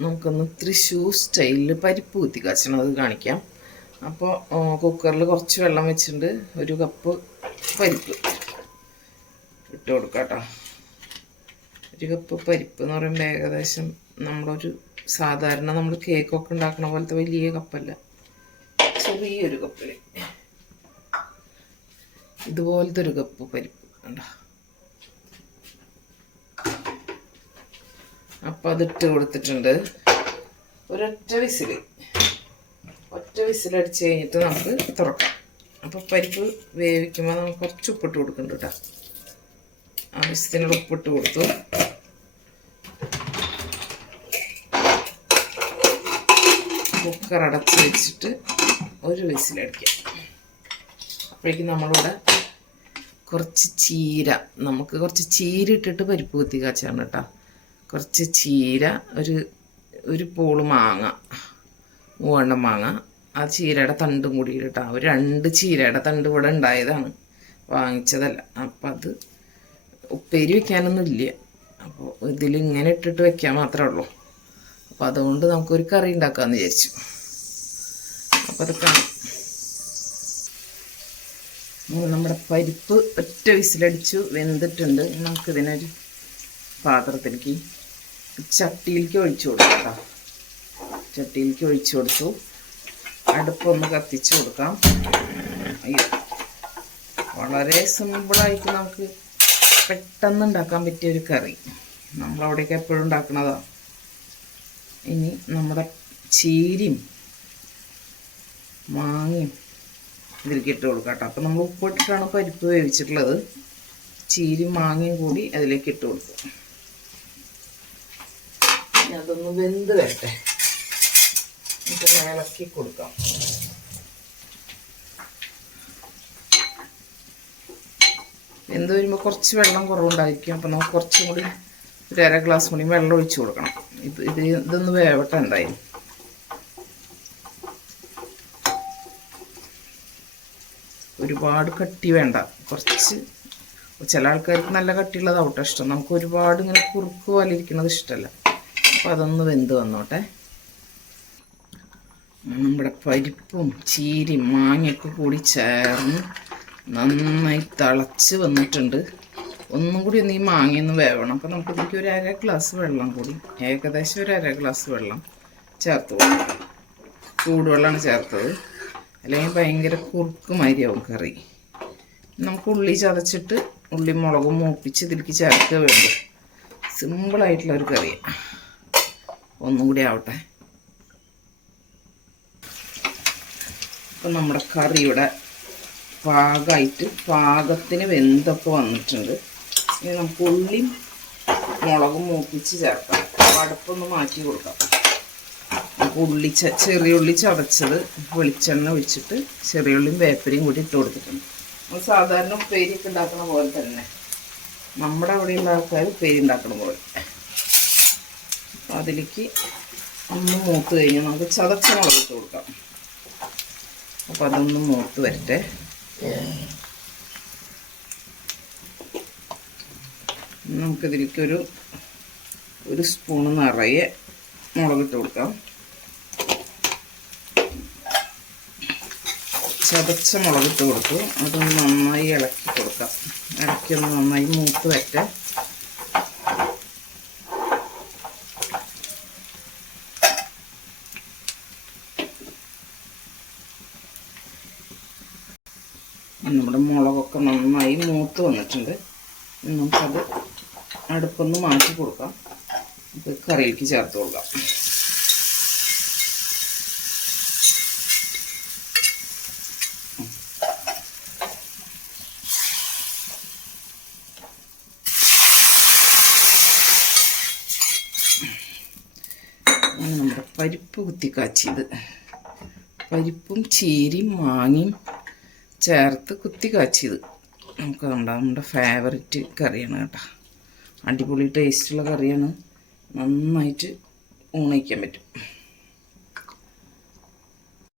നമുക്കൊന്ന് തൃശ്ശൂർ സ്റ്റൈലിൽ പരിപ്പ് കുത്തി കാച്ചണത് കാണിക്കാം. അപ്പോൾ കുക്കറിൽ കുറച്ച് വെള്ളം വെച്ചിട്ടുണ്ട്. 1 കപ്പ് പരിപ്പ് ഇട്ട് കൊടുക്കാം കേട്ടോ. 1 കപ്പ് പരിപ്പ് എന്ന് പറയുമ്പോൾ ഏകദേശം നമ്മളൊരു സാധാരണ നമ്മൾ കേക്കൊക്കെ ഉണ്ടാക്കുന്ന പോലത്തെ വലിയ കപ്പല്ല, ചെറിയൊരു കപ്പിൽ ഇതുപോലത്തെ 1 കപ്പ് പരിപ്പ് ഉണ്ടോ. അപ്പം അതിട്ട് കൊടുത്തിട്ടുണ്ട്. ഒറ്റ വിസിലടിച്ച് കഴിഞ്ഞിട്ട് നമുക്ക് തുറക്കാം. അപ്പോൾ പരിപ്പ് വേവിക്കുമ്പോൾ നമുക്ക് കുറച്ച് ഉപ്പിട്ട് കൊടുക്കുന്നുണ്ട് കേട്ടോ. ആവശ്യത്തിനുള്ള ഉപ്പിട്ട് കൊടുത്തു. കുക്കർ അടച്ച് വെച്ചിട്ട് 1 വിസിലടിക്കാം. അപ്പോഴേക്കും നമ്മളിവിടെ കുറച്ച് ചീര, നമുക്ക് കുറച്ച് ചീര ഇട്ടിട്ട് പരിപ്പ് കുത്തി കാച്ചാണ് കേട്ടോ. കുറച്ച് ചീര, ഒരു പോള് മാങ്ങ, 3 മാങ്ങ, ആ ചീരയുടെ തണ്ടും കൂടി ഇട്ടാ. 2 ചീരയുടെ തണ്ട് ഇവിടെ ഉണ്ടായതാണ്, വാങ്ങിച്ചതല്ല. അപ്പം അത് ഉപ്പേരി വെക്കാനൊന്നും ഇല്ല. അപ്പോൾ ഇതിലിങ്ങനെ ഇട്ടിട്ട് വെക്കാൻ മാത്രമേ ഉള്ളൂ. അപ്പോൾ അതുകൊണ്ട് നമുക്കൊരു കറി ഉണ്ടാക്കാമെന്ന് വിചാരിച്ചു. അപ്പോൾ അത് കാണാം. നമ്മുടെ പരിപ്പ് ഒറ്റ വിസിലടിച്ചു വെന്തിട്ടുണ്ട്. നമുക്കിതിനൊരു പാത്രത്തിലേക്ക് ചട്ടിയിലേക്ക് ഒഴിച്ചു കൊടുക്കാം കേട്ടോ. ചട്ടിയിലേക്ക് ഒഴിച്ചു കൊടുത്തു. അടുപ്പൊന്ന് കത്തിച്ച് കൊടുക്കാം. അയ്യോ, വളരെ സിമ്പിളായിട്ട് നമുക്ക് പെട്ടെന്ന് ഉണ്ടാക്കാൻ പറ്റിയൊരു കറി. നമ്മളവിടേക്ക് എപ്പോഴും ഉണ്ടാക്കുന്നതാണ്. ഇനി നമ്മുടെ ചീരയും മാങ്ങയും ഇതിലേക്ക് ഇട്ട് കൊടുക്കാം കേട്ടോ. അപ്പം നമ്മൾ ഉപ്പിട്ടിട്ടാണ് പരിപ്പ് വേവിച്ചിട്ടുള്ളത്. ചീരയും മാങ്ങയും കൂടി അതിലേക്ക് ഇട്ട് കൊടുക്കും. ഇനി അതൊന്ന് വെന്ത് വരട്ടെ. എന്നിട്ട് ഇളക്കി കൊടുക്കാം. വെന്ത് വരുമ്പോൾ കുറച്ച് വെള്ളം കുറവുണ്ടായിരിക്കും. അപ്പം നമുക്ക് കുറച്ചും കൂടി 1/2 ഗ്ലാസ് കൂടി വെള്ളം ഒഴിച്ച് കൊടുക്കണം. ഇതൊന്ന് വേവട്ടെ എന്തായാലും. ഒരുപാട് കട്ടി വേണ്ട, കുറച്ച്. ചില ആൾക്കാർക്ക് നല്ല കട്ടിയുള്ളതാവട്ടെ ഇഷ്ടം. നമുക്ക് ഒരുപാട് ഇങ്ങനെ കുറുക്ക് പോലെ ഇരിക്കുന്നത് ഇഷ്ടമല്ല. അപ്പോൾ അതൊന്ന് വെന്ത് വന്നോട്ടെ. നമ്മുടെ പരിപ്പും ചീരയും മാങ്ങയൊക്കെ കൂടി ചേർന്ന് നന്നായി തിളച്ച് വന്നിട്ടുണ്ട്. ഒന്നും കൂടി ഒന്ന് ഈ മാങ്ങയൊന്ന് വേവണം. അപ്പോൾ നമുക്കിതിലേക്ക് 1/2 ഗ്ലാസ് വെള്ളം കൂടി, ഏകദേശം 1/2 ഗ്ലാസ് വെള്ളം ചേർത്ത് കൊടുക്കാം. ചൂടുവെള്ളമാണ് ചേർത്തത്, അല്ലെങ്കിൽ ഭയങ്കര കുറുക്ക് മാതിരിയാവും കറി. നമുക്ക് ഉള്ളി ചതച്ചിട്ട് ഉള്ളി മുളകും മൂപ്പിച്ച് ഇതിലേക്ക് ചേർക്കുക വേണ്ടു. സിമ്പിളായിട്ടുള്ളൊരു കറിയാണ്. ഒന്നും കൂടി ആവട്ടെ. അപ്പം നമ്മുടെ കറി ഇവിടെ പാകത്തിന് വെന്തൊക്കെ വന്നിട്ടുണ്ട്. ഇനി നമുക്ക് ഉള്ളിയും മുളകും മൂപ്പിച്ച് ചേർക്കാം. അടുപ്പൊന്ന് മാറ്റി കൊടുക്കാം. നമുക്ക് ചെറിയ ഉള്ളി ചതച്ചത് വെളിച്ചെണ്ണ ഒഴിച്ചിട്ട് ചെറിയുള്ളിയും വേപ്പരയും കൂടി ഇട്ട് കൊടുത്തിട്ടുണ്ട്. നമ്മൾ സാധാരണ ഉപ്പേരിയൊക്കെ ഉണ്ടാക്കുന്ന പോലെ തന്നെ, നമ്മുടെ അവിടെയുള്ള ആൾക്കാർ ഉപ്പേരി ഉണ്ടാക്കുന്ന പോലെ. അതിലേക്ക് ഒന്ന് മൂത്ത് കഴിഞ്ഞാൽ നമുക്ക് ചതച്ച മുളക് ഇട്ട് കൊടുക്കാം. അപ്പോൾ അതൊന്ന് മൂത്ത് വരട്ടെ. നമുക്കിതിലേക്ക് ഒരു സ്പൂണ് നിറയെ മുളകിട്ട് കൊടുക്കാം. ചതച്ച മുളകിട്ട് കൊടുത്തു. അതൊന്ന് നന്നായി ഇളക്കി കൊടുക്കാം. ഇളക്കി ഒന്ന് നന്നായി മൂത്ത് വരട്ടെ. നമ്മുടെ മുളകൊക്കെ നന്നായി മൂത്ത് വന്നിട്ടുണ്ട്. നമുക്കത് അടുപ്പൊന്ന് മാറ്റി കൊടുക്കാം. ഇത് കറിയിലേക്ക് ചേർത്ത് കൊടുക്കാം. നമ്മുടെ പരിപ്പ് കുത്തിക്കാച്ചിയത്, പരിപ്പും ചീരയും മാങ്ങയും ചേർത്ത് കുത്തി കാച്ചിയത് നമുക്ക് നമ്മുടെ ഫേവററ്റ് കറിയാണ് കേട്ടോ. അടിപൊളി ടേസ്റ്റുള്ള കറിയാണ്. നന്നായിട്ട് ഊണിക്കാൻ പറ്റും.